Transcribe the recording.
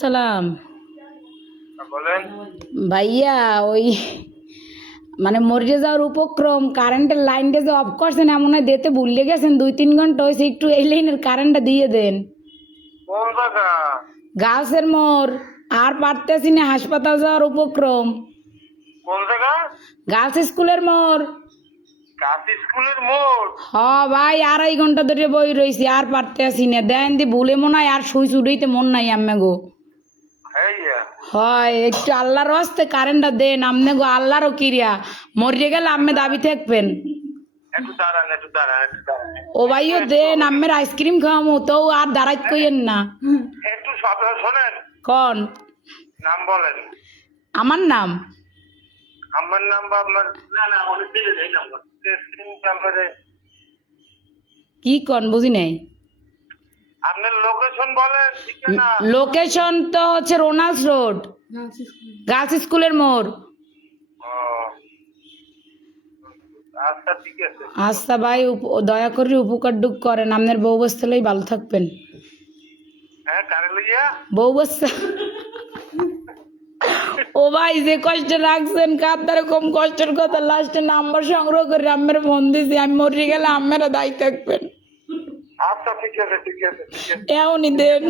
সালাম বলেন। ভাইয়া, ওই মানে মরে যাওয়ার উপক্রম, কারেন্টের লাইনটা যে অফ করছেন এমন হয় দিতে ভুলে গেছেন, 2-3 ঘন্টা হয়েছে, একটু এই লাইনের কারেন্টটা দিয়ে দেন। কোন জায়গা? গাছের মোড়, আর পারতেছি না, হাসপাতাল যাওয়ার উপক্রম। কোন জায়গা? গার্লস স্কুলের মোড়। কাশি স্কুলের মোড়। হ ভাই, 2.5 ঘন্টা ধরে বই রয়েছি, আর পারতেছি না, দেন দি ভুলে মনে হয় আর সুই চুড়াইতে মন নাই আম্মে গো। হ্যাঁ, হয় একটু আল্লাহর হস্তে কারেন্টটা দেন আমনে গো, আল্লাহরও কিরিয়া, মরিয়ে গেলে আম্মে দাবি থাকবেন। একটু দাঁড়ান। ও ভাইও দেন, আম্মের আইসক্রিম খাওয়ামু তো, আর দাঁড়াইত কইেন না। একটু শব্দ শোনেন। কন নাম বলেন। আমার নাম? আমার নাম বা আপনার? না অনেক দিলে এই নাম্বার নাম্বারে। কি কন বুঝি নাই। আপনার লোকেশন বলেন, ঠিকানা। লোকেশন তো হচ্ছে রোনাল্ডস রোড, গার্লস স্কুলের মোড়। ও, আচ্ছা ঠিক আছে। আচ্ছা ভাই, দয়া করে উপকার ডুক করেন, আপনার বউ বস্তালেই ভালো থাকবেন। হ্যাঁ, কারে লইয়া? বউ বস্তা। ও ভাই, যে কষ্ট রাখছেন কার কম কষ্টের কথা, লাস্টে নাম্বার সংগ্রহ করে আম্মের ফোন দিছি, আমি মরে গেলে আম্মেরা দায়ী থাকবেন। আচ্ছা ঠিক আছে। এমনই দেন।